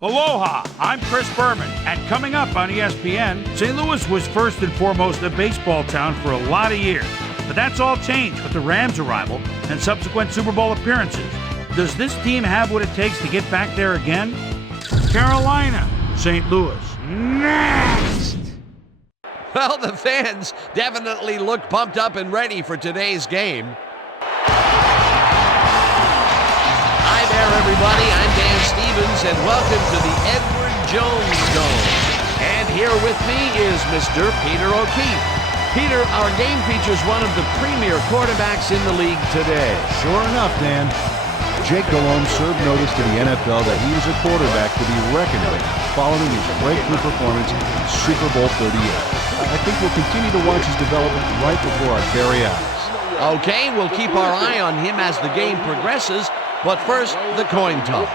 Aloha, I'm Chris Berman, and coming up on ESPN, St. Louis was first and foremost a baseball town for a lot of years. But that's all changed with the Rams' arrival and subsequent Super Bowl appearances. Does this team have what it takes to get back there again? Carolina, St. Louis. Next! Well, the fans definitely look pumped up and ready for today's game. Hi there, everybody. I'm Dan Stevens, and welcome to the Edward Jones Dome. And here with me is Mr. Peter O'Keefe. Peter, our game features one of the premier quarterbacks in the league today. Sure enough, Dan. Jake Delhomme served notice to the NFL that he was a quarterback to be reckoned with following his breakthrough performance in Super Bowl 38. I think we'll continue to watch his development right before our very eyes. Okay, we'll keep our eye on him as the game progresses, but first, the coin toss.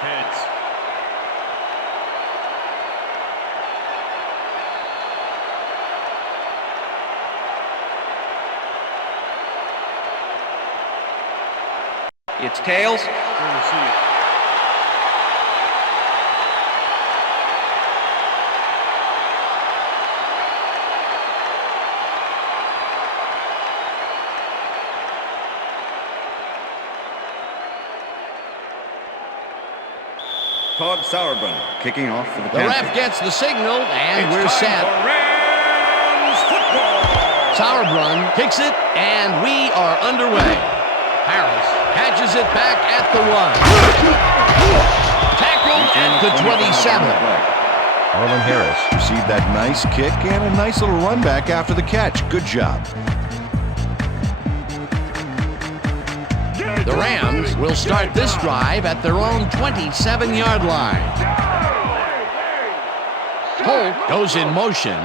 Heads. It's tails. Todd Sauerbrunn kicking off for the The Panthers. ref gets the signal, and we're set. Rams football. Sauerbrunn kicks it, and we are underway. Harris catches it back at the 1. Tackled at the 27. Marlon Harris received that nice kick and a nice little run back after the catch. Good job. The Rams will start this drive at their own 27-yard line. Holt goes in motion.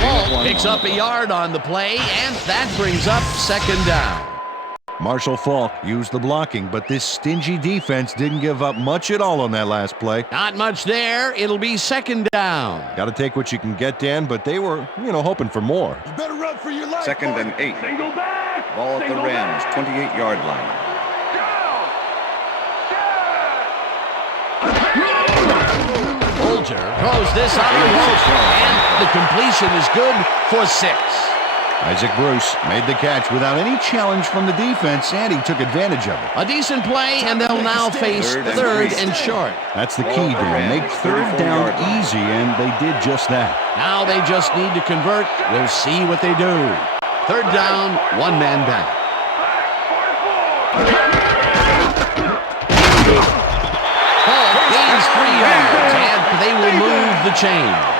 Holt picks up a yard on the play, and that brings up second down. Marshall Faulk used the blocking, but this stingy defense didn't give up much at all on that last play. Not much there. It'll be second down. Got to take what you can get, Dan, but they were, hoping for more. You better run for your life. Second and 8. Single back. Ball at the Rams, 28-yard line. Bolger throws this on the rope, and the completion is good for 6. Isaac Bruce made the catch without any challenge from the defense, and he took advantage of it. A decent play, and they'll now face third and short. That's the key, Dan. Make third down easy, and they did just that. Now they just need to convert. We'll see what they do. Third down, one man back. Paul gains 3 yards, and they will move the chains.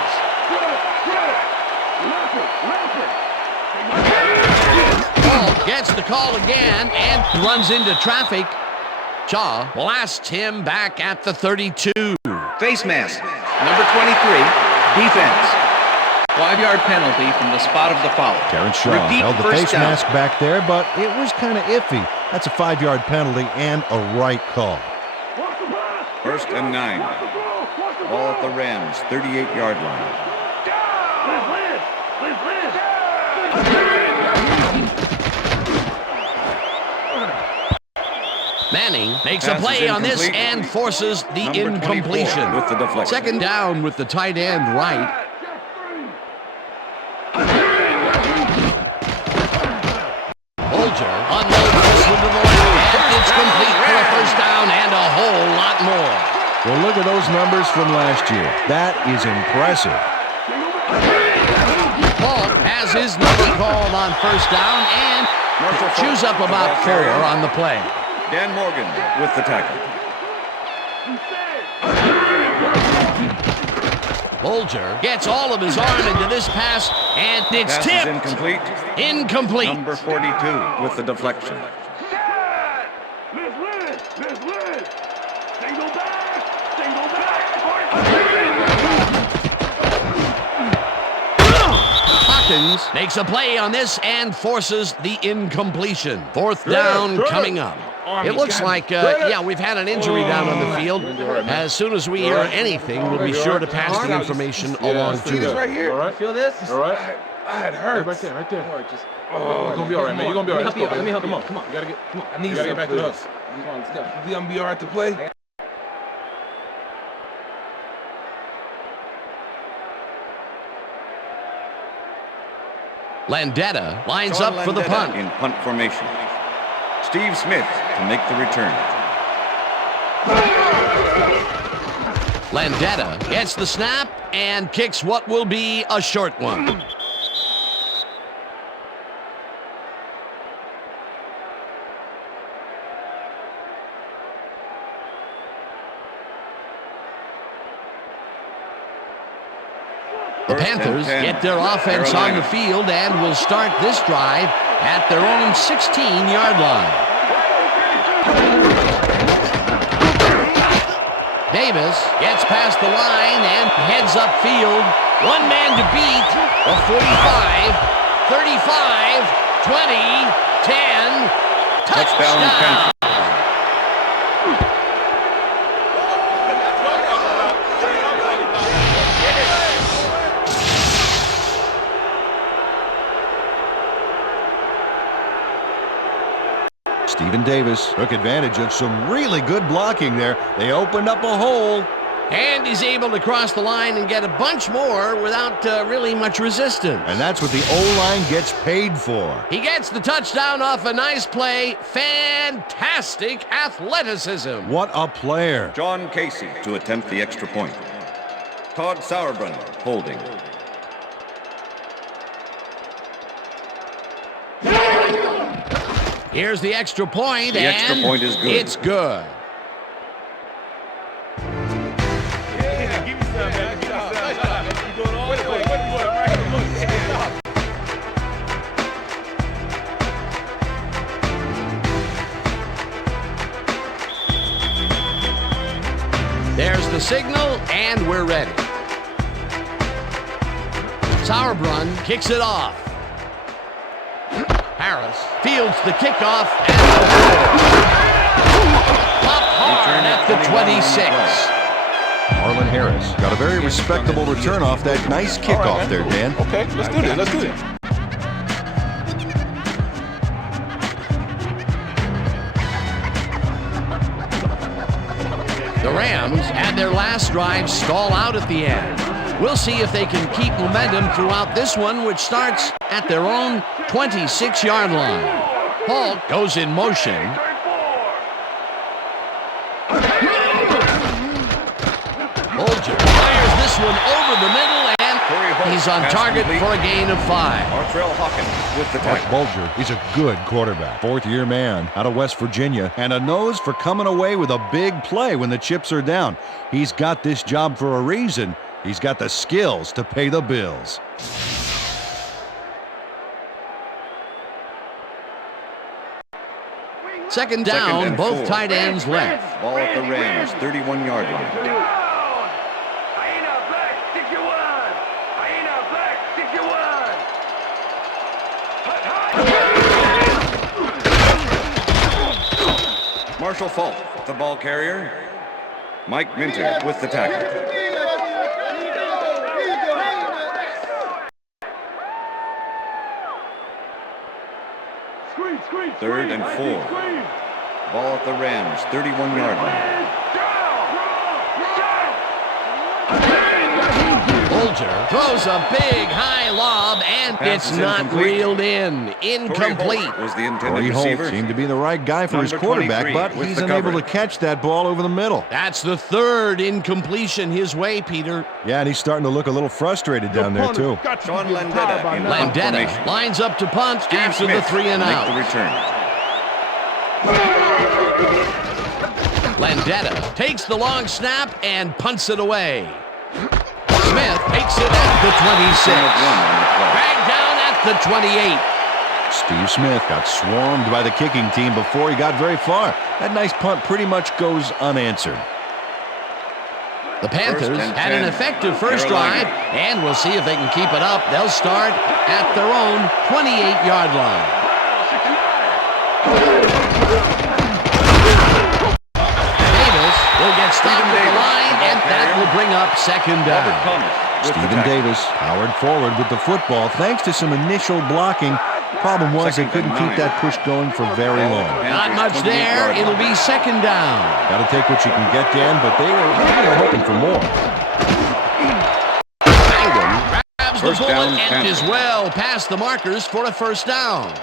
Gets the call again and runs into traffic. Shaw blasts him back at the 32. Face mask. Number 23. Defense. 5-yard penalty from the spot of the foul. Terrence Shaw Repeat held the first face down. mask back there, but it was kind of iffy. That's a 5-yard penalty and a right call. First and 9. Ball at the Rams, 38-yard line. Manning makes a Pass is play on this incomplete. and forces the Number 24 incompletion. with the deflection. Second down with the tight end right. Bolger unloads this one to the left, and it's complete for a first down and a whole lot more. Well, look at those numbers from last year. That is impressive. Paul has his number called on first down and chews up about 4 on the play. Dan Morgan with the tackle. Bolger gets all of his arm into this pass, and it's Pass is tipped. incomplete. Incomplete. Number 42 with the deflection. Hawkins makes a play on this and forces the incompletion. Fourth down coming up. It looks like, yeah, we've had an injury down on the field. As soon as we hear anything, we'll be sure to pass the information along to you. Right here. All right. Feel this? All right. It hurts. Right there, right there. You're gonna be all right, man. You're gonna be all right. Let me help you. Come on. You gotta get. Come on. I need you gotta get back to something. us. Come on, let's go. You gonna be all right to play? Landetta lines John up for the Landetta punt. in punt formation. Steve Smith to make the return. Landetta gets the snap and kicks what will be a short one. The Panthers get their offense on the field and will start this drive at their own 16-yard line. Davis gets past the line and heads upfield. One man to beat. A 45, 35, 20, 10. Touchdown. Stephen Davis took advantage of some really good blocking there. They opened up a hole. And he's able to cross the line and get a bunch more without really much resistance. And that's what the O-line gets paid for. He gets the touchdown off a nice play. Fantastic athleticism. What a player. John Casey to attempt the extra point. Todd Sauerbrunner holding. Here's the extra point, The extra point is good. It's good. There's the signal, and we're ready. Sauerbrunn kicks it off. Harris fields the kickoff and pop hard at the 26. Marlon Harris got a very respectable return off that nice kickoff there, Dan. Okay, let's do this. Let's do this. The Rams had their last drive stall out at the end. We'll see if they can keep momentum throughout this one, which starts at their own 26-yard line. Hall goes in motion. Bolger fires this one over the middle, and he's on target for a gain of 5. Artrell Hawkins with the Mark tackle. Bolger, he's a good quarterback. Fourth-year man out of West Virginia, and a nose for coming away with a big play when the chips are down. He's got this job for a reason. He's got the skills to pay the bills. Second down, and both 4. tight ends left. Ball at the Rams, 31-yard line. Marshall Falk, the ball carrier. Mike Minter with the tackle. Third and 4. Ball at the Rams, 31-yard line. Bolger throws a big high lob, and Pass it's is not incomplete. reeled in. Incomplete. Holt was the intended Corey Holt receiver. seemed to be the right guy for his Number quarterback, 23 but with he's the unable to coverage. catch that ball over the middle. That's the third incompletion his way, Peter. Yeah, and he's starting to look a little frustrated down there, too. Sean Landetta in punt Landetta formation. lines up to punt Steve after Smith the 3 and to make out. the return. Landetta takes the long snap and punts it away. Smith takes it at the 26. Dragged down at the 28. Steve Smith got swarmed by the kicking team before he got very far. That nice punt pretty much goes unanswered. The Panthers First and had an 10. effective first Carolina. drive, and we'll see if they can keep it up. They'll start at their own 28-yard line. bring up second Robert down. Thomas with the Stephen tackle. Davis powered forward with the football thanks to some initial blocking. Problem was they couldn't keep that push going for very long. Not much there. It'll be second down. Got to take what you can get, Dan, but they were hoping for more. Ingram grabs the First bullet down, and Panthers. is well past the markers for a first down.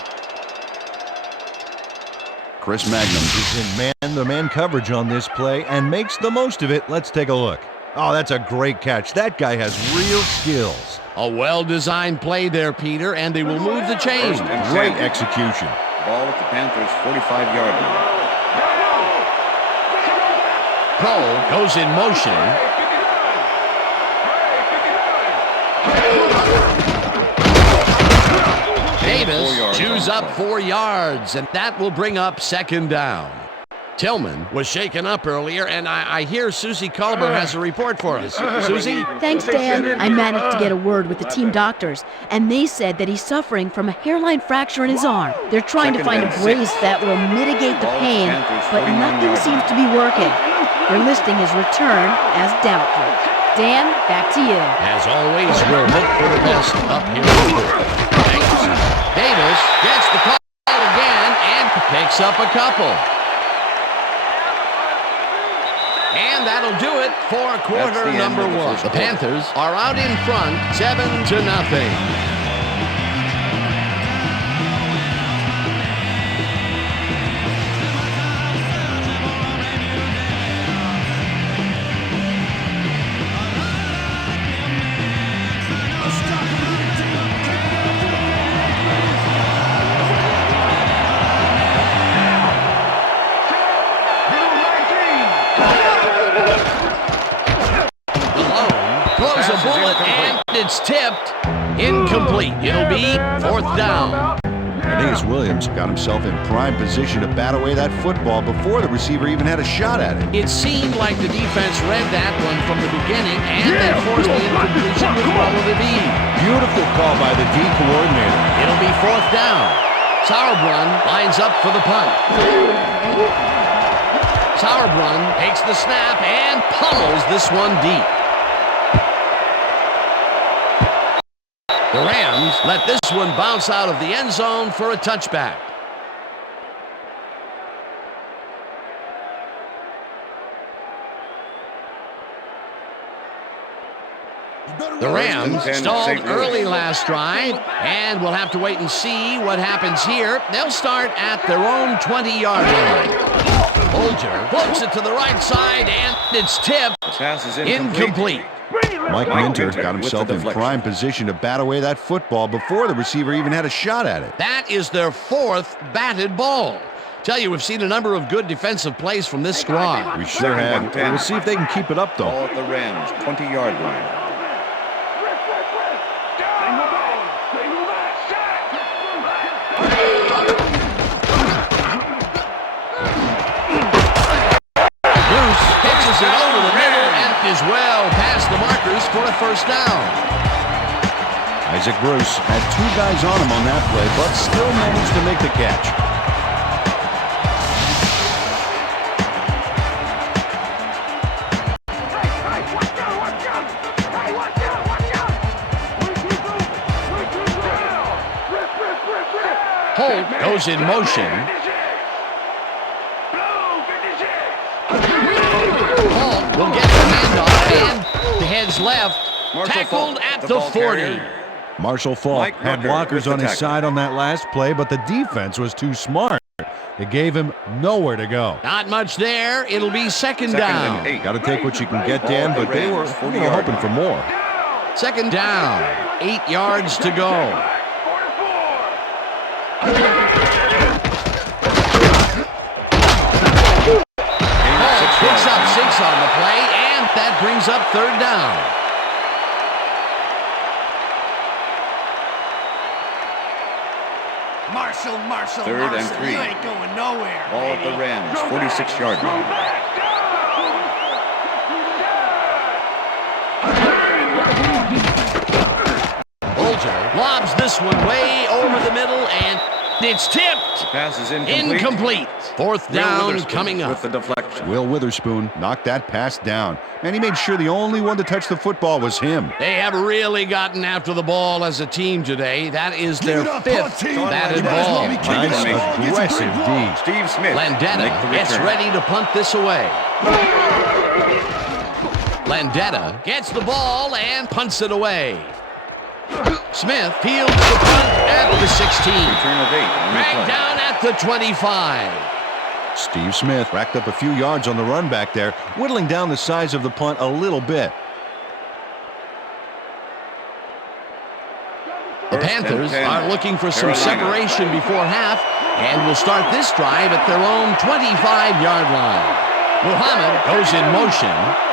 Chris Magnum is in man-to-man coverage on this play and makes the most of it. Let's take a look. Oh, that's a great catch. That guy has real skills. A well-designed play there, Peter, and they will move the chains. First and Great 10. execution. Ball at the Panthers' 45-yard line. Cole goes in motion. Davis 4 yards chews on up the play. 4 yards, and that will bring up second down. Tillman was shaken up earlier, and I hear Susie Culber has a report for us. Susie? Thanks, Dan. I managed to get a word with the team doctors, and they said that he's suffering from a hairline fracture in his arm. They're trying to find a brace that will mitigate the pain, but nothing seems to be working. They're listing his return as doubtful. Dan, back to you. As always, we'll hope for the best up here. Thanks. Davis gets the call again and picks up a couple. And that'll do it for quarter That's the end number of the one. first The quarter. Panthers are out in front, 7-0. Throws a bullet and it's tipped. Incomplete. It'll be fourth down. Cornelius Williams got himself in prime position to bat away that football before the receiver even had a shot at it. It seemed like the defense read that one from the beginning and then forced the incompletion with probable B. Beautiful call by the D coordinator. It'll be fourth down. Sauerbrunn lines up for the punt. Sauerbrunn takes the snap and pummels this one deep. The Rams let this one bounce out of the end zone for a touchback. The Rams stalled early last drive, and we'll have to wait and see what happens here. They'll start at their own 20-yard line. Bolger floats it to the right side, and it's tipped. Pass is Incomplete. Mike Minter got with himself the in deflection. prime position to bat away that football before the receiver even had a shot at it. That is their fourth batted ball. Tell you, we've seen a number of good defensive plays from this squad. We sure have. We'll see if they can keep it up, Ball though. at the Rams' 20-yard line. Bruce pitches it over the middle and is well past the markers for a first down. Isaac Bruce had 2 guys on him on that play, but still managed to make the catch. Holt goes in motion. Holt will get the handoff and heads left. Marshall Tackled Falk, at the the ball 40. carrier. Marshall Falk Mike had Rucker with blockers the on his tackle. side on that last play, but the defense was too smart. It gave him nowhere to go. Not much there. It'll be second Second down. and 8. Got to take what you can get, Dan, but they were 40-yard hoping line. for more. Second down. 8 yards to go. Holt picks up 6 on the play, and that brings up third down. Marshall, Third and 3. you ain't going nowhere. Ball at the Rams' 46-yard line. Bolger lobs this one way over the middle, and It's tipped. Pass is incomplete. Incomplete. Fourth down Witherspoon coming up. with the deflection. Will Witherspoon knocked that pass down, and he made sure the only one to touch the football was him. They have really gotten after the ball as a team today. That is their fifth batted ball. Nice aggressive D. Steve Smith Landetta gets ready to punt this away. Landetta gets the ball and punts it away. Smith fields the punt at the 16. Return of 8. on the Dragged play. down at the 25. Steve Smith racked up a few yards on the run back there, whittling down the size of the punt a little bit. The Panthers are looking for some separation before half and will start this drive at their own 25-yard line. Muhammad goes in motion.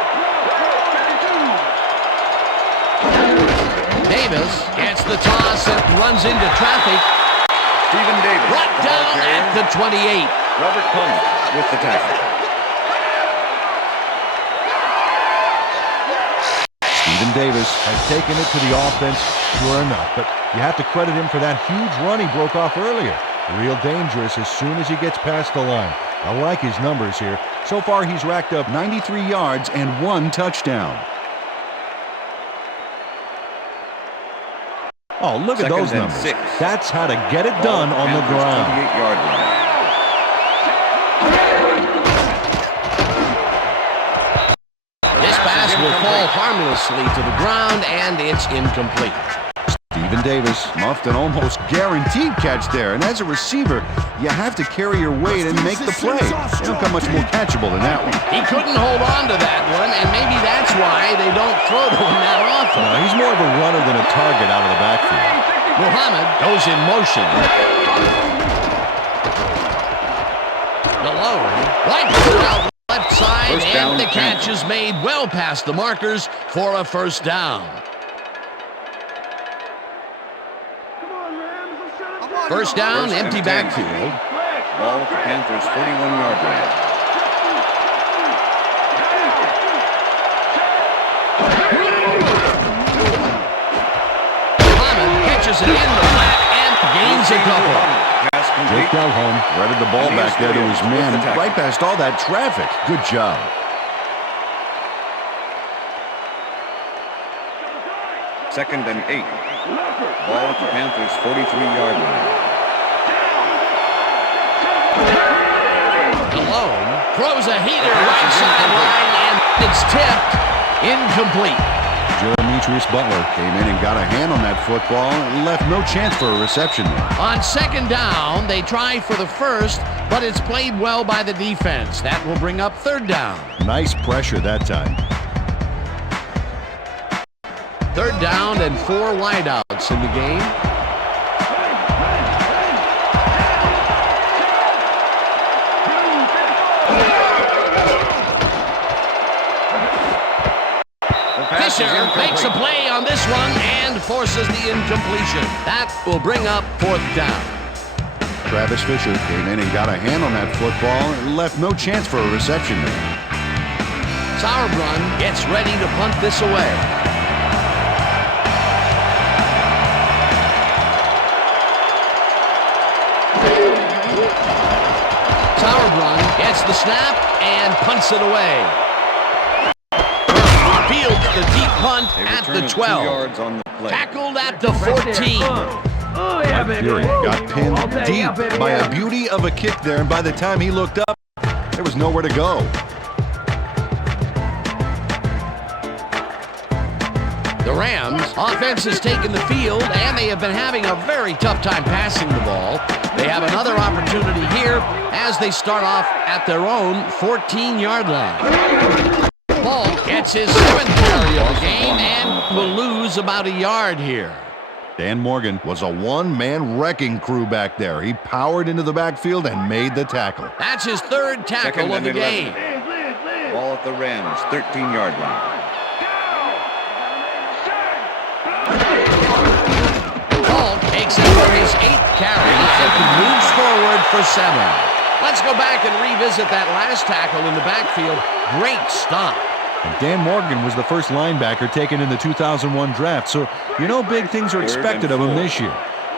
Davis gets the toss and runs into traffic. Stephen Davis. Brought the ball down carrier. at the 28. Robert Plummer with the tackle. Stephen Davis has taken it to the offense, sure enough, but you have to credit him for that huge run he broke off earlier. Real dangerous as soon as he gets past the line. I like his numbers here. So far, he's racked up 93 yards and 1 touchdown. Oh, look at those numbers. 6. That's how to get it done on the ground. 28-yard line. This pass will fall harmlessly to the ground, and it's incomplete. Stephen Davis muffed an almost guaranteed catch there, and as a receiver, you have to carry your weight and make the play. You don't come much more catchable than that one. He couldn't hold on to that one, and maybe that's why they don't throw to him that often. No, he's more of a runner than a target out of the backfield. Muhammad goes in motion. Malone wipes it out left side, First down, and the catch Panthers. is made well past the markers for a first down. First down, First and empty 10. backfield. Ball at the Panthers' 41-yard line. Muhammad catches it in the flat and gains a couple. Pass Jake complete. Delhomme threaded the ball And he back is there to Williams his with man, the tackle. right past all that traffic. Good job. Second and 8. Ball at the Panthers' 43-yard line. Malone throws a heater right sideline, and it's tipped. Incomplete. Demetrius Butler came in and got a hand on that football and left no chance for a reception there. On second down, they try for the first, but it's played well by the defense. That will bring up third down. Nice pressure that time. Third down and 4 wideouts in the game. Fisher makes a play on this one and forces the incompletion. That will bring up fourth down. Travis Fisher came in and got a hand on that football and left no chance for a reception there. Sauerbrunn gets ready to punt this away. Sauerbrunn gets the snap and punts it away. Fields the deep punt A at return the of 2 12. yards on the play. Tackled at the 14. Fury got pinned deep by a beauty of a kick there, and by the time he looked up, there was nowhere to go. The Rams offense has taken the field, and they have been having a very tough time passing the ball. They have another opportunity here as they start off at their own 14-yard line. Paul gets his 7th carry of the game and will lose about a yard here. Dan Morgan was a one-man wrecking crew back there. He powered into the backfield and made the tackle. That's his 3rd tackle Second of the and 11. game. Ball at the Rams' 13-yard line. Paul takes it for his 8th carry and moves forward for 7. Let's go back and revisit that last tackle in the backfield. Great stop. And Dan Morgan was the first linebacker taken in the 2001 draft, so you know big things are expected of him this year.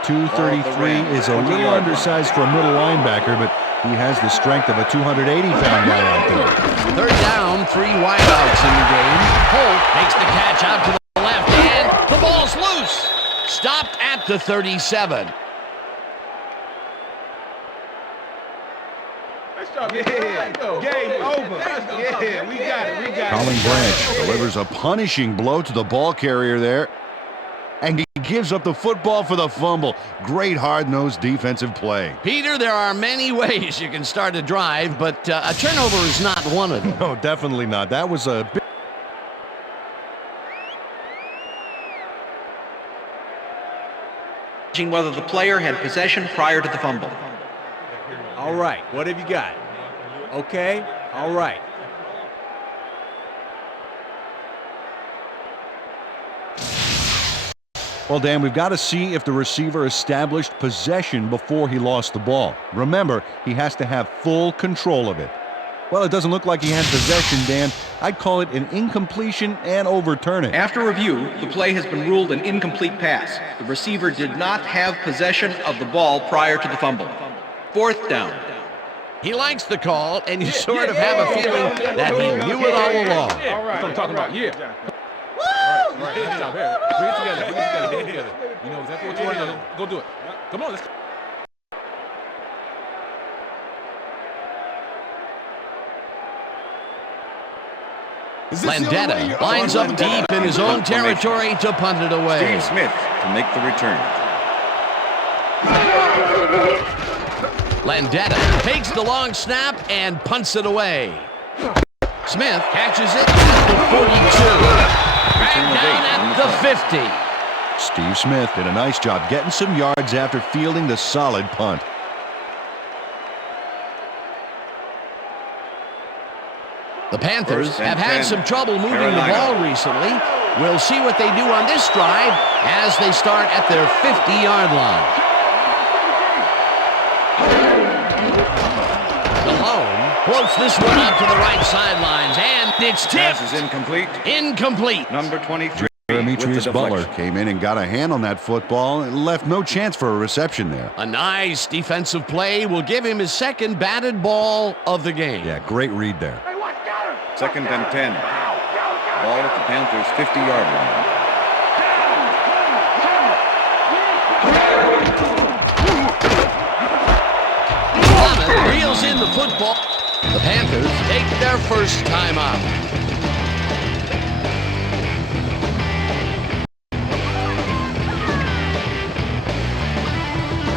233 is a little undersized for a middle linebacker, but he has the strength of a 280-pound guy out there. Third down, 3 wideouts in the game. Holt makes the catch out to the left, and the ball's loose. Stopped at the 37. Game over. Yeah, we got it. Colin Branch delivers a punishing blow to the ball carrier there, and he gives up the football for the fumble. Great hard-nosed defensive play. Peter, there are many ways you can start a drive, but a turnover is not one of them. No, definitely not. That was a big... Whether the player had possession prior to the fumble. All right, what have you got? Okay, all right. Well, Dan, we've got to see if the receiver established possession before he lost the ball. Remember, he has to have full control of it. Well, it doesn't look like he had possession, Dan. I'd call it an incompletion and overturn it. After review, the play has been ruled an incomplete pass. The receiver did not have possession of the ball prior to the fumble. 4th down. He likes the call, and you sort of have a feeling that he knew it all along. That's what I'm talking about. Yeah. All right. Good job. Here. Bring it together. You know exactly what you want to do. Go do it. Come on. Let's go. Landetta lines up deep in his own territory to punt it away. Steve Smith to make the return. Landetta takes the long snap and punts it away. Smith catches it at the 42. Dragged down at the 50. Steve Smith did a nice job getting some yards after fielding the solid punt. The Panthers have had some trouble moving the ball recently. We'll see what they do on this drive as they start at their 50-yard line. Malone floats this one out to the right sidelines, and it's tipped. Pass is incomplete. Incomplete. Number 23. Demetrius Butler came in and got a hand on that football and left no chance for a reception there. A nice defensive play will give him his second batted ball of the game. Yeah, great read there. 2nd and 10. Ball at the Panthers' 50-yard line. Clement reels in the football. The Panthers take their first timeout.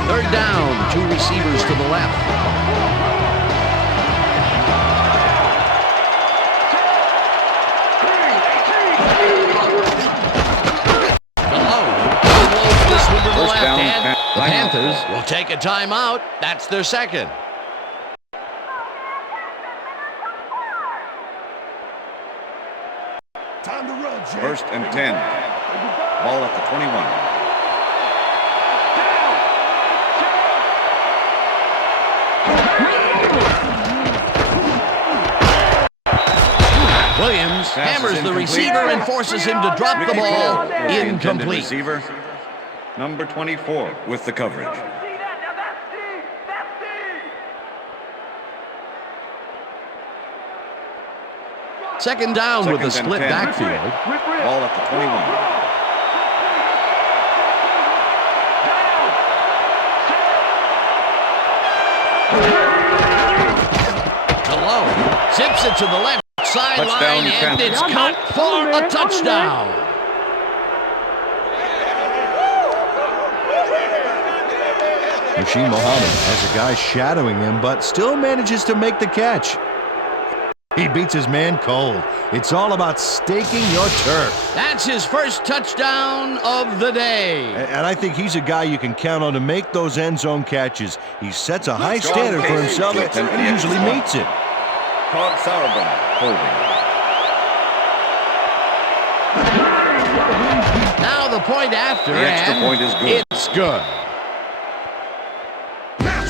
Third down, 2 receivers to the left. The Panthers will take a timeout. That's their second. Time to run, Jay. 1st and 10. Ball at the 21. Williams hammers the receiver and forces him to drop the ball. Incomplete. Receiver, number 24, with the coverage. Second down with a Second split and 10. backfield. Ball at the 21. Malone zips it to the left sideline, Touchdown, and Panthers. it's caught for a touchdown. Rasheed Mohammed has a guy shadowing him, but still manages to make the catch. He beats his man cold. It's all about staking your turf. That's his first touchdown of the day. And I think he's a guy you can count on to make those end zone catches. He sets a high standard for himself and he usually meets it. Todd Sauerbrunn holding. Now the point after, The extra and point is good. It's good.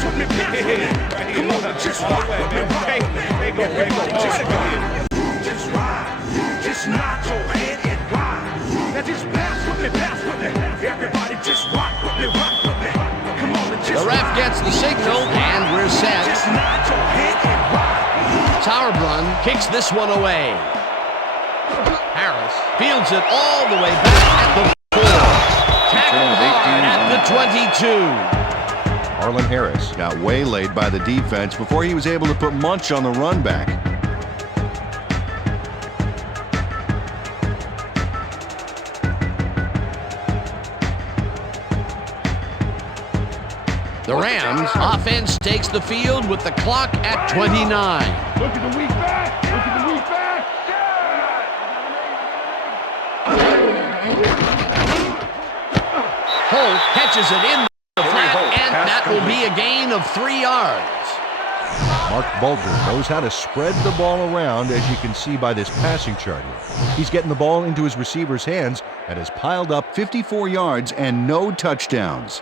Come on, just rock with me. Just ride. Just nod your head and ride. Now just pass with me. Everybody just rock with me, rock with me. That's the signal, and we're set. Sauerbrunn kicks this one away. Harris fields it all the way back at the 4. Tackled at the 22. Marlon Harris got waylaid by the defense before he was able to put Munch on the run back. The Rams offense takes the field with the clock at 29. Look at the weak back. Look at the weak back. Holt catches it in the flat, and that will be a gain of 3 yards. Mark Bulger knows how to spread the ball around, as you can see by this passing chart here. He's getting the ball into his receiver's hands and has piled up 54 yards and no touchdowns.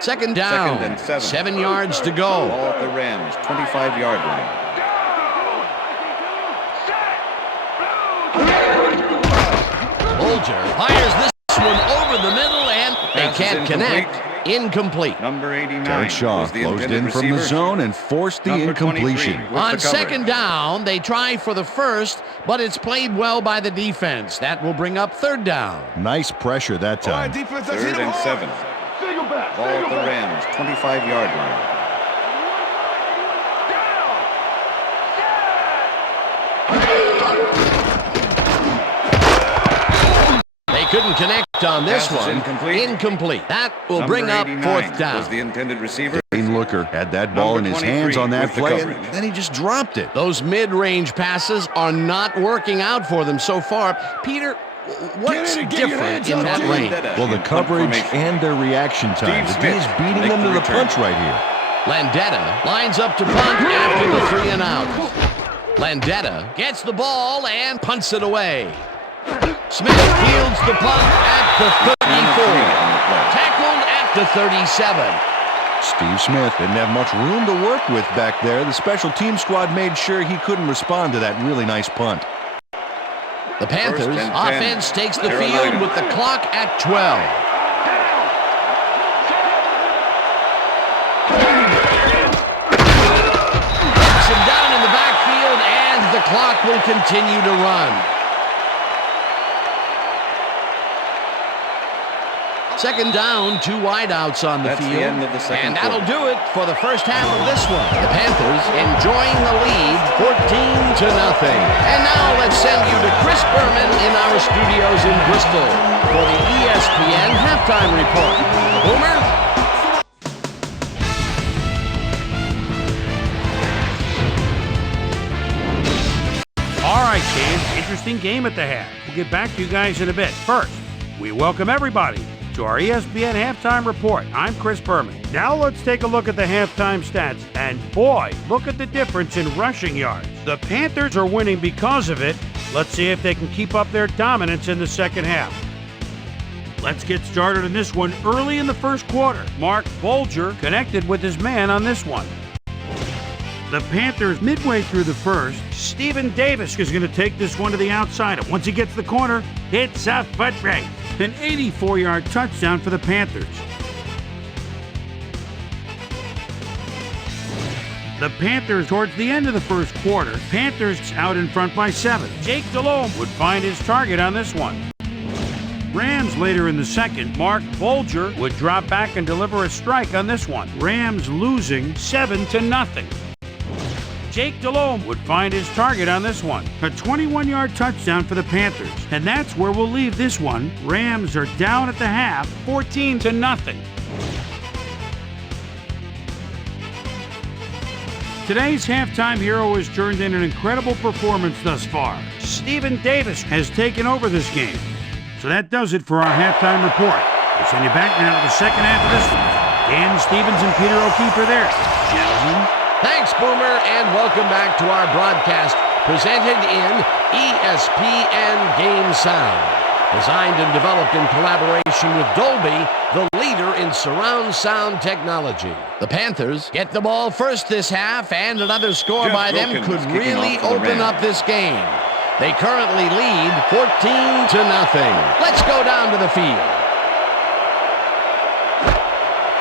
Second down, Second and 7. 7 yards to go. Ball at the Rams, 25-yard line. Bulger fires this one over the middle, and they Pass is can't connect. Incomplete. Number 89. Jared Shaw was the closed intended in from the receiver. zone and forced the Number incompletion. 23 with On the coverage. second down, they try for the first, but it's played well by the defense. That will bring up third down. Nice pressure that time. Third and 7. Ball at the Rams, 25-yard line. They couldn't connect on this Pass is one. incomplete. That will Number bring up 89 fourth was down. the intended receiver. Dane Looker had that ball in Number his hands 23 on that with the play, coverage. and then he just dropped it. Those mid-range passes are not working out for them so far. Peter, what's different in that range? Well, the coverage and their reaction time. The D is beating them to the punch right here. Landetta lines up to punt after the 3 and out. Landetta gets the ball and punts it away. Smith fields the punt at the 34. Tackled at the 37. Steve Smith didn't have much room to work with back there. The special team squad made sure he couldn't respond to that really nice punt. The Panthers First and 10. offense takes the Carolina. field with the clock at 12. Puts him down in the backfield, and the clock will continue to run. Second down, 2 wideouts on the That's the field. end of the second and that'll quarter. do it for the first half of this one. The Panthers enjoying the lead, 14-0. And now let's send you to Chris Berman in our studios in Bristol for the ESPN halftime report. Boomer? All right, James, interesting game at the half. We'll get back to you guys in a bit. First, we welcome everybody to our ESPN halftime report. I'm Chris Berman. Now let's take a look at the halftime stats. And boy, look at the difference in rushing yards. The Panthers are winning because of it. Let's see if they can keep up their dominance in the second half. Let's get started in this one early in the first quarter. Mark Bulger connected with his man on this one. The Panthers midway through the first, Stephen Davis is going to take this one to the outside. And once he gets the corner, it's a foot race. An 84-yard touchdown for the Panthers. The Panthers towards the end of the first quarter, Panthers out in front by 7. Jake Delhomme would find his target on this one. Rams later in the second, Mark Bulger would drop back and deliver a strike on this one. Rams losing 7-0. Jake Delhomme would find his target on this one. A 21-yard touchdown for the Panthers. And that's where we'll leave this one. Rams are down at the half, 14-0. Today's halftime hero has turned in an incredible performance thus far. Stephen Davis has taken over this game. So that does it for our halftime report. We'll send you back now to the second half of this one. Dan Stevens and Peter O'Keefe are there. Gentlemen. Thanks, Boomer, and welcome back to our broadcast presented in ESPN Game Sound. Designed and developed in collaboration with Dolby, the leader in surround sound technology. The Panthers get the ball first this half, and another score Jeff by them Wilkins could kicking really off for the open Rams. up this game. They currently lead 14-0. Let's go down to the field.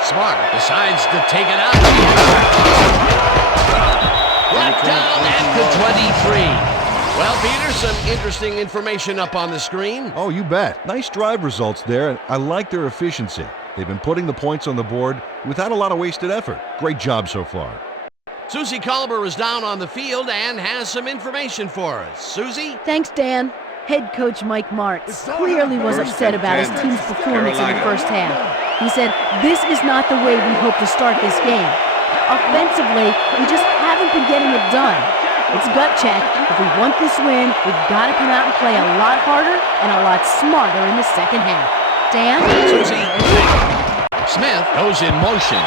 Smart decides to take it out. Brought down at the 23. Well, Peter, some interesting information up on the screen. Oh, you bet. Nice drive results there, and I like their efficiency. They've been putting the points on the board without a lot of wasted effort. Great job so far. Susie Colber is down on the field and has some information for us. Susie? Thanks, Dan. Head coach Mike Martz clearly was upset about his team's performance in the first half. He said, "This is not the way we hope to start this game. Offensively, we just haven't been getting it done. It's gut check. If we want this win, we've got to come out and play a lot harder and a lot smarter in the second half." Dan? Susie. Smith goes in motion.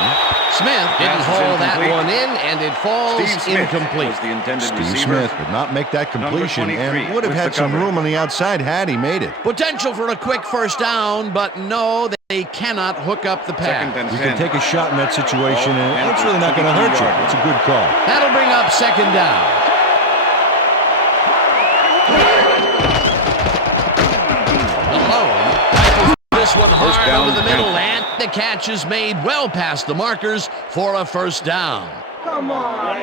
Smith didn't haul that one in, and it falls incomplete. Steve Smith did not make that completion and would have had some room on the outside had he made it. Potential for a quick first down, but no, they cannot hook up the pass. You can take a shot in that situation, and it's really not going to hurt you. It's a good call. That'll bring up second down. This one hard over the middle, and the catch is made well past the markers for a first down. Come on.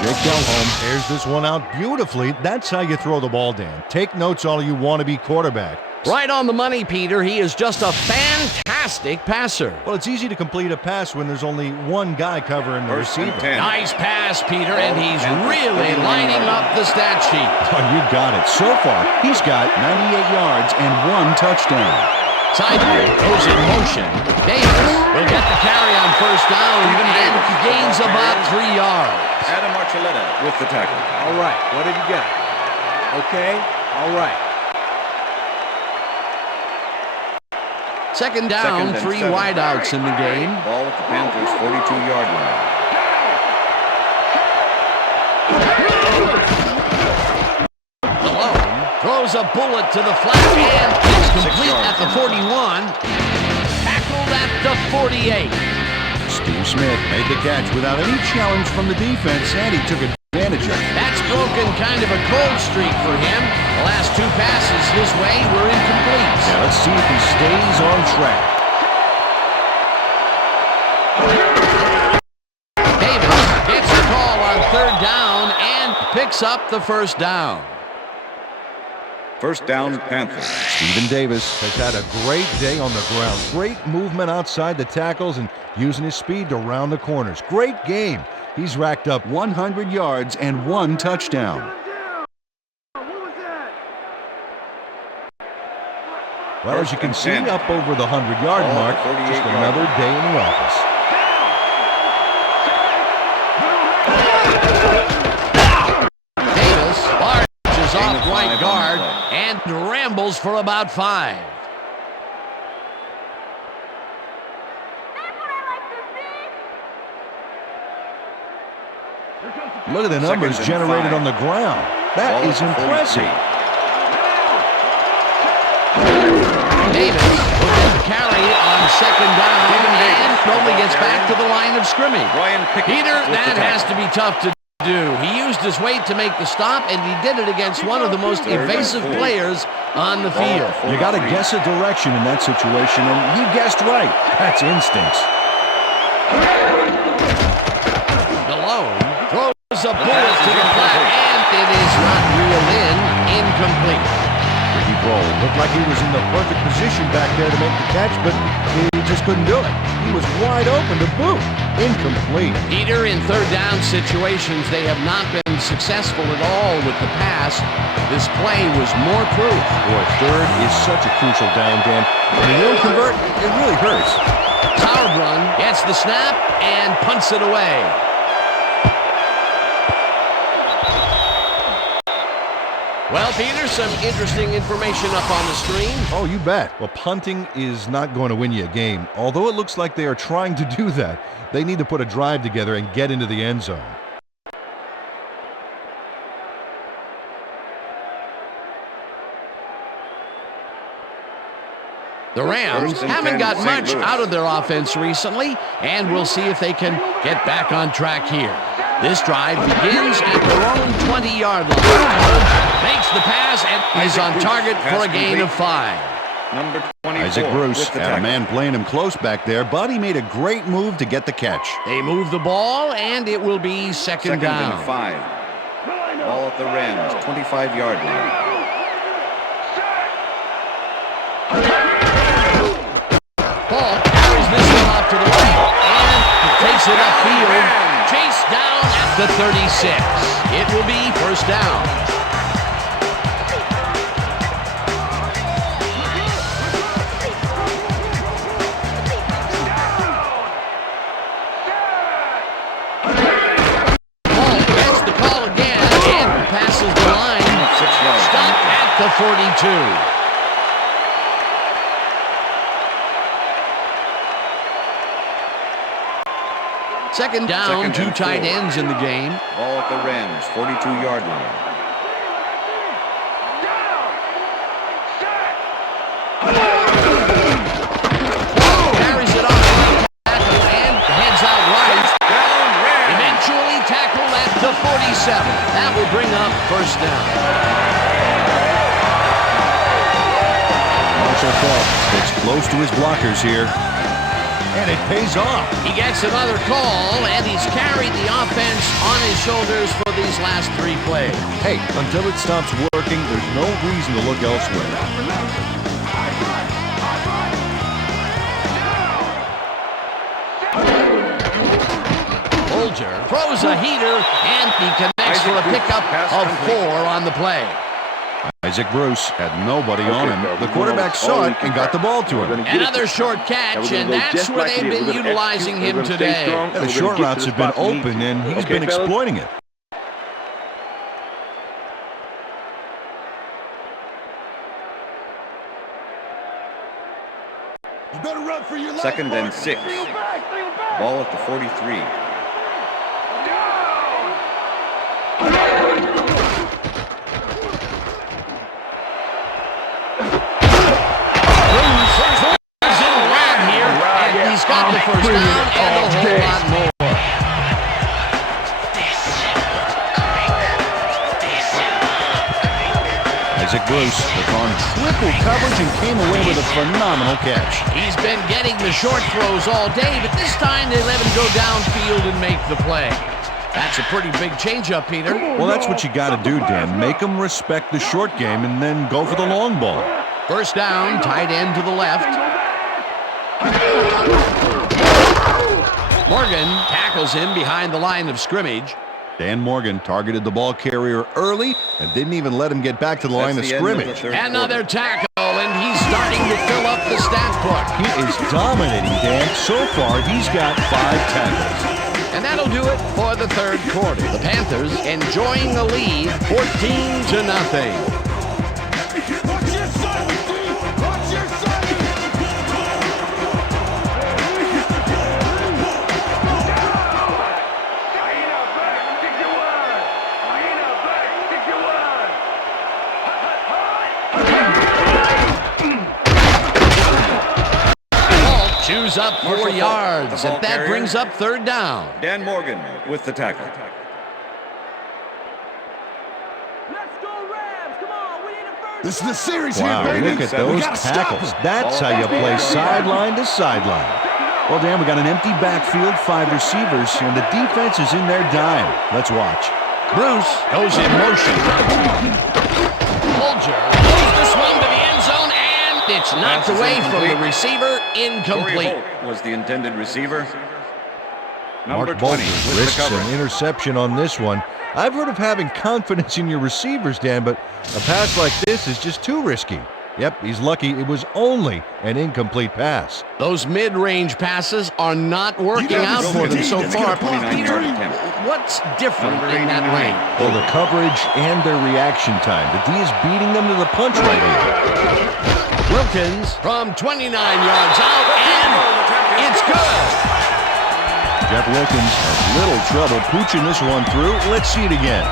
Jake Delhomme airs this one out beautifully. That's how you throw the ball, Dan. Take notes all you want to be quarterback. Right on the money, Peter. He is just a fantastic passer. Well, it's easy to complete a pass when there's only one guy covering the receiver. Nice pass, Peter, and he's really lining up the stat sheet. Oh, you got it. So far, he's got 98 yards and 1 touchdown. Sideline goes in motion. Davis will get the carry on first down and gains about 3 yards. Adam Archuleta with the tackle. All right, what have you got? Okay, all right. Second down, 3 wideouts in the game. Ball at the Panthers' 42-yard line. Malone throws a bullet to the flat and it's complete at the 41. Tackled at the 48. Steve Smith made the catch without any challenge from the defense, and he took advantage of it. That's broken kind of a cold streak for him. The last 2 passes his way were incomplete. Yeah, let's see if he stays on track. Davis gets the call on third down and picks up the first down. First down, Panthers. Stephen Davis has had a great day on the ground. Great movement outside the tackles and using his speed to round the corners. Great game. He's racked up 100 yards and 1 touchdown. Well, as you can see, up over the 100-yard mark, just another day in the office. Davis barges off right guard and rambles for about 5. Look at the numbers generated on the ground. That is impressive. Davis will get the carry on second down and only gets back to the line of scrimmage. Peter, that has to be tough to do. He used his weight to make the stop, and he did it against one of the most evasive players on the field. You got to guess a direction in that situation, and he guessed right. That's instincts. Malone throws a bullet to the flat, and it is not reeled in. Incomplete. Ricky Bowl looked like he was in the perfect position back there to make the catch, but he just couldn't do it. He was wide open to boot. Incomplete. Peter, in third down situations, they have not been successful at all with the pass. This play was more proof. Boy, third is such a crucial down, Dan. When you don't convert, it really hurts. Power run, gets the snap, and punts it away. Well, Peter, some interesting information up on the screen. Oh, you bet. Well, punting is not going to win you a game. Although it looks like they are trying to do that, they need to put a drive together and get into the end zone. The Rams haven't got much out of their offense recently, and we'll see if they can get back on track here. This drive begins at their own 20-yard line. Makes the pass and is on target for a gain of 5. Number 24. Isaac Bruce had a man playing him close back there, but he made a great move to get the catch. They move the ball, and it will be second down. And 5. Ball at the Rams, 25-yard line. Ball carries this one off to the right, and takes it upfield. Chase down at the 36. It will be first down. Ball gets the call again and passes the line. Stopped at the 42. Second down, two tight ends in the game. Ball at the Rams, 42-yard line. Carries it off the tackle and heads out right. Eventually tackled at the 47. That will bring up first down. Marshall Faulk sticks close to his blockers here. And it pays off. He gets another call, and he's carried the offense on his shoulders for these last 3 plays. Hey, until it stops working, there's no reason to look elsewhere. Bolger throws a heater, and he connects for a pickup of 4 on the play. Isaac Bruce had nobody on him. The quarterback saw it and got the ball to him. Another short catch, and that's where they've been utilizing him today. The short routes have been open, and he's been exploiting it. You better run for your life. Second and 6. Ball at the 43. He's got the first down and a whole lot more. Isaac Bruce took on triple coverage and came away with a phenomenal catch. He's been getting the short throws all day, but this time they let him go downfield and make the play. That's a pretty big changeup, Peter. Well, that's what you got to do, Dan. Make them respect the short game and then go for the long ball. First down, tight end to the left. Morgan tackles him behind the line of scrimmage. Dan Morgan targeted the ball carrier early and didn't even let him get back to the line of scrimmage. Another tackle, and he's starting to fill up the stat book. He is dominating, Dan. So far, he's got 5 tackles. And that'll do it for the third quarter. The Panthers enjoying the lead, 14-0. Chews up 4 yards, and that brings up third down. Dan Morgan with the tackle. This is the series here, Wow, baby. look at those tackles. That's how you play sideline to sideline. Well, Dan, we got an empty backfield, 5 receivers, and the defense is in their dime. Let's watch. Bruce goes in motion. Bolger throws this one to the end zone, and it's knocked away from the receiver. Incomplete. Was the intended receiver. Mark Bolger risks an interception on this one. I've heard of having confidence in your receivers, Dan, but a pass like this is just too risky. Yep, he's lucky it was only an incomplete pass. Those mid-range passes are not working out for them so far. Peter, what's different in that lane? Well, the coverage and their reaction time. The D is beating them to the punch right here. Wilkins from 29 yards out, and it's good. Jeff Wilkins has little trouble pooching this one through. Let's see it again.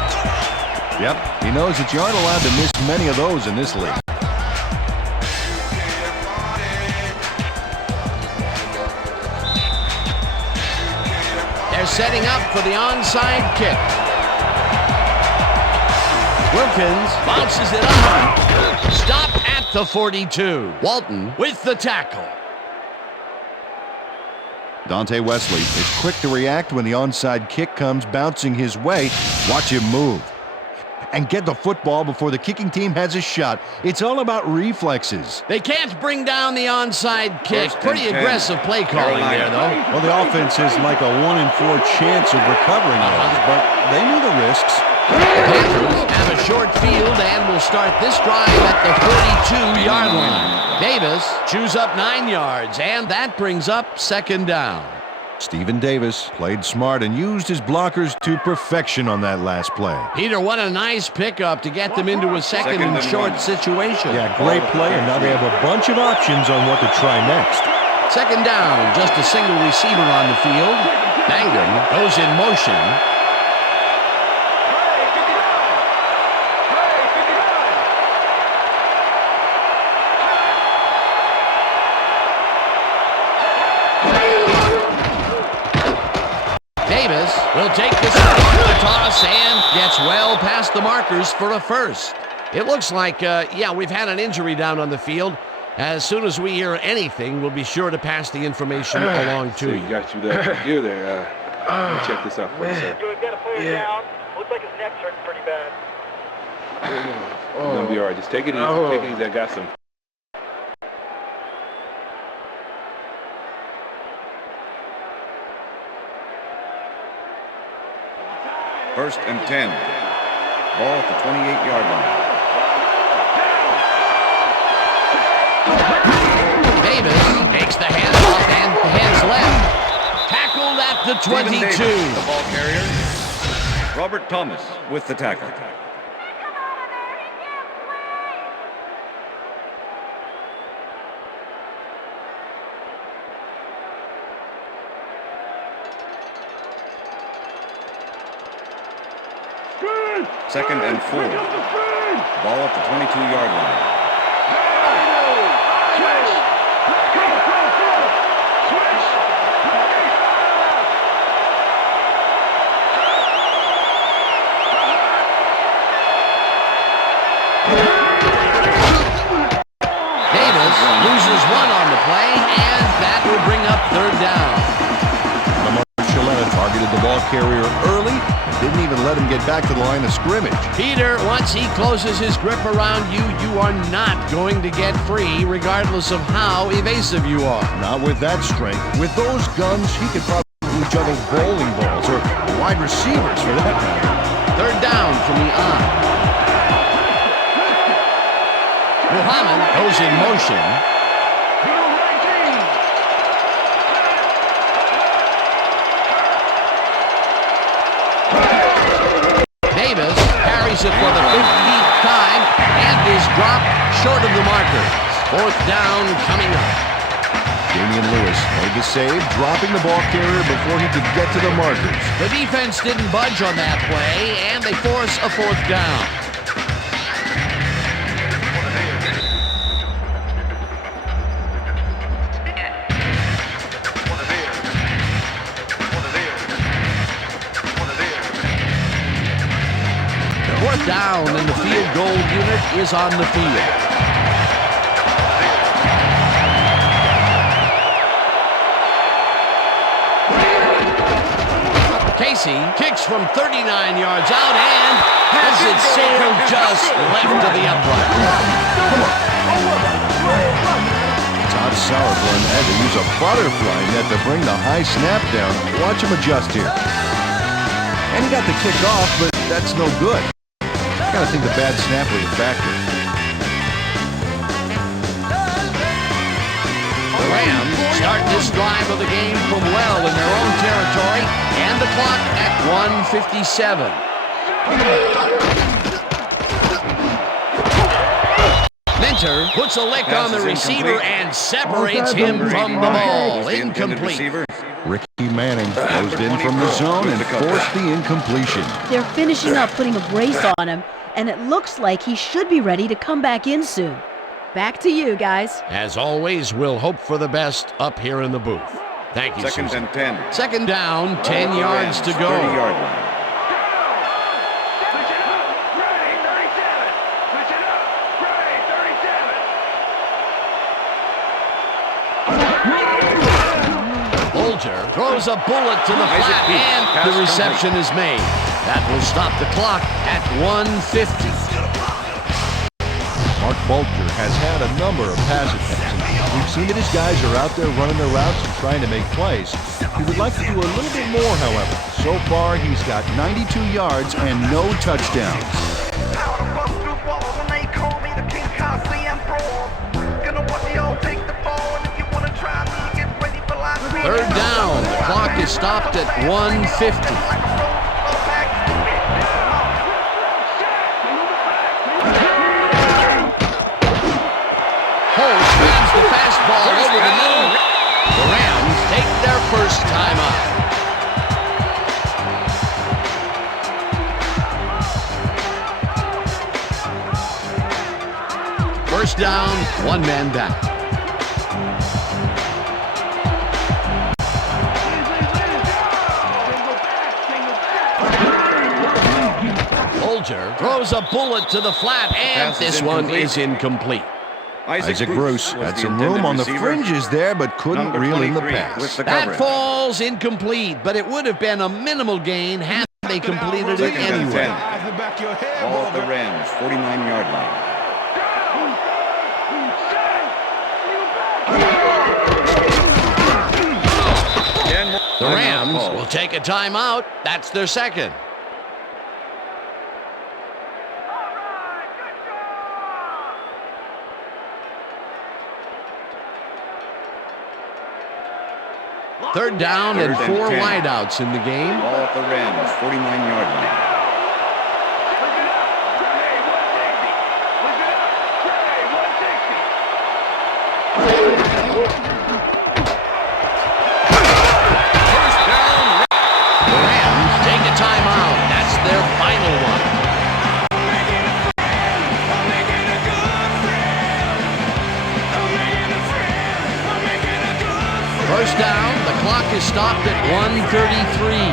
Yep, he knows that you aren't allowed to miss many of those in this league. There's They're setting up for the onside kick. Wilkins bounces it up. Stop at the 42. Walton with the tackle. Dante Wesley is quick to react when the onside kick comes bouncing his way. Watch him move and get the football before the kicking team has a shot. It's all about reflexes. They can't bring down the onside kick. Pretty aggressive play calling there, though. Well, the offense is like a 1 in 4 chance of recovering those, but they knew the risks. Panthers have a short field and will start this drive at the 42-yard line. Davis chews up 9 yards, and that brings up second down. Stephen Davis played smart and used his blockers to perfection on that last play. Peter, what a nice pickup to get them into a second and short situation. Yeah, great play, and now they have a bunch of options on what to try next. Second down, just a single receiver on the field. Mangum goes in motion. Davis will take this on the toss and gets well past the markers for a first. It looks like, we've had an injury down on the field. As soon as we hear anything, we'll be sure to pass the information along to you. You got you there. You're there. Let me check this out for you, sir. We've got a player down. Looks like his neck's hurting pretty bad. It's gonna be all right. Just take it easy. Take it easy. I got some. First and 10. Ball at the 28-yard line. Davis takes the handoff and heads left. Tackled at the 22. Davis, the ball carrier. Robert Thomas with the tackle. Second and 4. Ball at the 22-yard line. Davis loses one on the play, and that will bring up third down. Marcelletta targeted the ball carrier early. Didn't even let him get back to the line of scrimmage. Peter, once he closes his grip around you, you are not going to get free, regardless of how evasive you are. Not with that strength. With those guns, he could probably juggle bowling balls or wide receivers for that matter. Third down from the eye. Muhammad goes in motion. Davis carries it for the 15th time and is dropped short of the marker. Fourth down coming up. Damian Lewis made the save, dropping the ball carrier before he could get to the markers. The defense didn't budge on that play, and they force a fourth down. Fourth down, and the field goal unit is on the field. Casey kicks from 39 yards out and has it sailed just left of the upright. Todd Sauerbrunn had to use a butterfly net to bring the high snap down. Watch him adjust here. And he got the kick off, but that's no good. I gotta think the bad snap was a factor. The Rams start this drive of the game from well in their own territory, and the clock at 1:57. Minter puts a lick on the receiver and separates him from the ball. Incomplete. Ricky Manning closed in from the zone and forced the incompletion. They're finishing up putting a brace on him, and it looks like he should be ready to come back in soon. Back to you, guys. As always, we'll hope for the best up here in the booth. Thank you, Second Susan. and 10. Second down, 10 Ball at the yards to Rams, go. 30-yard line. Bolger throws a bullet to the flat, and the reception is made. That will stop the clock at 1:50. Mark Bulger has had a number of pass attempts, and we've seen that his guys are out there running their routes and trying to make plays. He would like to do a little bit more, however. So far, he's got 92 yards and no touchdowns. Third down. The clock is stopped at 1:50. Holt grabs the fastball over the middle. The Rams take their first timeout. First down, one man back. Bolger throws a bullet to the flat, and this one is incomplete. Isaac Bruce had some room on the fringes there, but couldn't reel in the pass. That falls incomplete, but it would have been a minimal gain had they completed it anyway. Ball at the Rams, 49-yard line. The Rams will take a timeout. That's their second. Third down and 4 wideouts in the game. Ball at the Rams, 49-yard line. First down. The Rams take a timeout. That's their final one. First down. The clock is stopped at 1:33.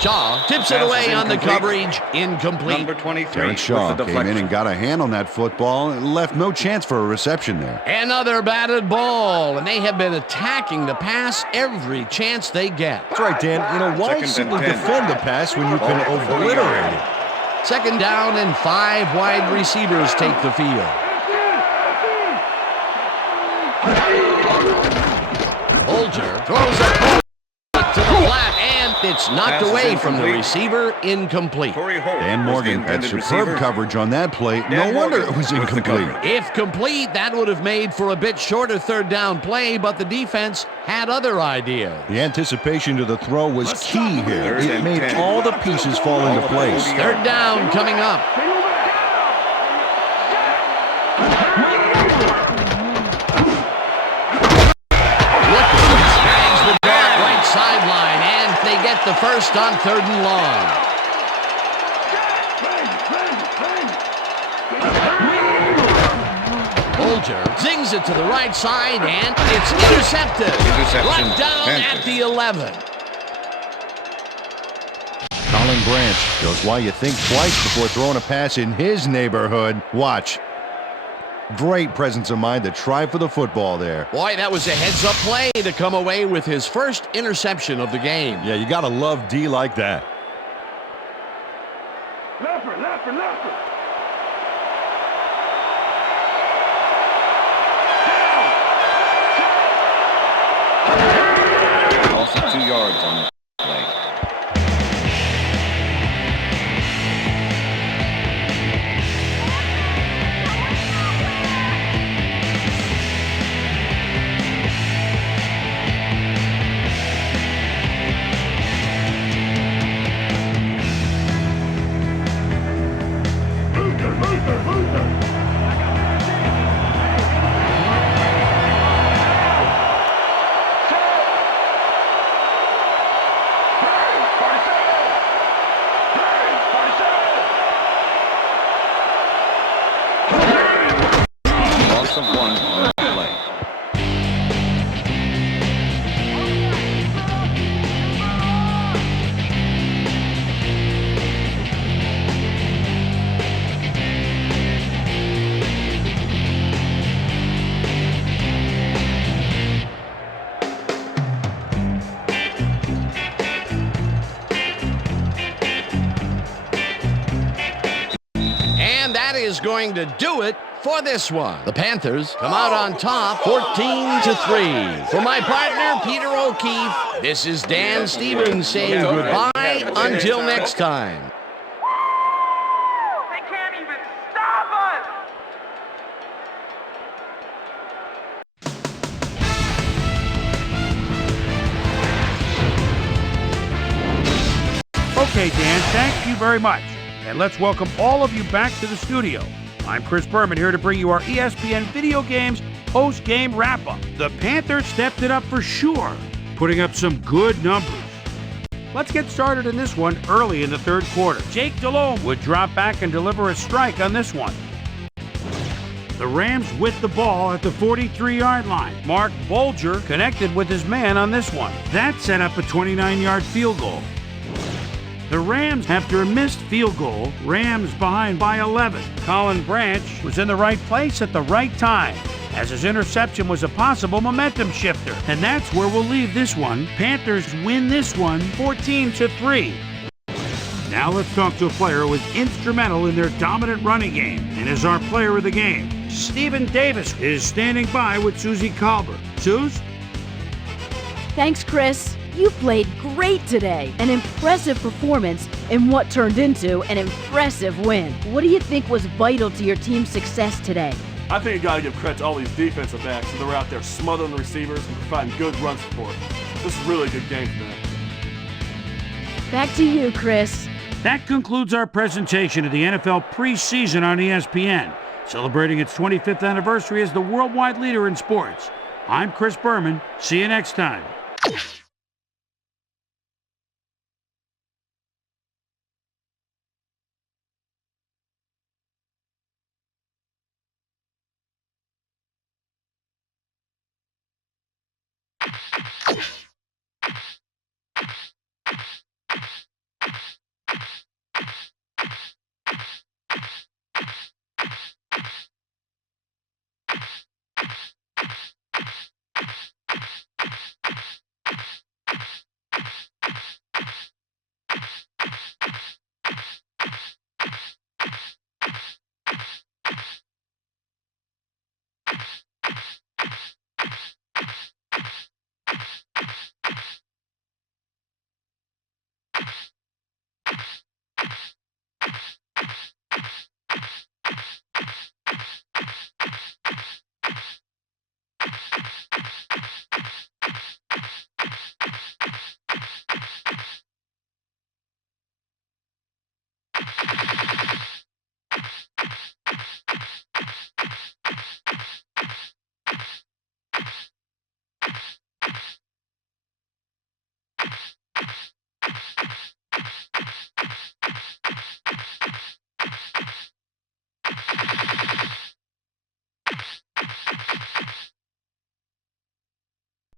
Shaw tips it away on the coverage. Incomplete. Number 23. Terrence Shaw came in and got a hand on that football and left no chance for a reception there. Another batted ball, and they have been attacking the pass every chance they get. That's right, Dan. You know, why simply defend the pass when you can obliterate it? Second down and 5 wide receivers take the field. Bolger throws a bullet to the flat, and it's knocked away from the receiver. Incomplete. Dan Morgan had superb coverage on that play. No wonder it was incomplete. If complete, that would have made for a bit shorter third down play, but the defense had other ideas. The anticipation to the throw was key here. It made all the pieces fall into place. Third down coming up. Snags the dart right sideline, and they get the first on 3rd and long. Bolger zings it to the right side, and it's intercepted. Brought down at the 11. Colin Branch shows why you think twice before throwing a pass in his neighborhood. Watch. Great presence of mind to try for the football there. Boy, that was a heads-up play to come away with his first interception of the game. Yeah, you got to love D like that. Also 2 yards on the play. is going to do it for this one. The Panthers come out on top 14-3. For my partner, Peter O'Keefe, this is Dan Stevens saying goodbye until next time. They can't even stop us! Okay, Dan, thank you very much. And let's welcome all of you back to the studio. I'm Chris Berman here to bring you our ESPN Video Games post-game wrap-up. The Panthers stepped it up for sure, putting up some good numbers. Let's get started in this one early in the third quarter. Jake Delhomme would drop back and deliver a strike on this one. The Rams with the ball at the 43-yard line. Mark Bolger connected with his man on this one. That set up a 29-yard field goal. The Rams, after a missed field goal, Rams behind by 11. Colin Branch was in the right place at the right time, as his interception was a possible momentum shifter. And that's where we'll leave this one. Panthers win this one 14-3. Now let's talk to a player who was instrumental in their dominant running game and is our player of the game. Stephen Davis is standing by with Susie Colbert. Suze? Thanks, Chris. You played great today. An impressive performance in what turned into an impressive win. What do you think was vital to your team's success today? I think you got to give credit to all these defensive backs that were out there smothering the receivers and providing good run support. This is really a good game for them. Back to you, Chris. That concludes our presentation of the NFL preseason on ESPN, celebrating its 25th anniversary as the worldwide leader in sports. I'm Chris Berman. See you next time.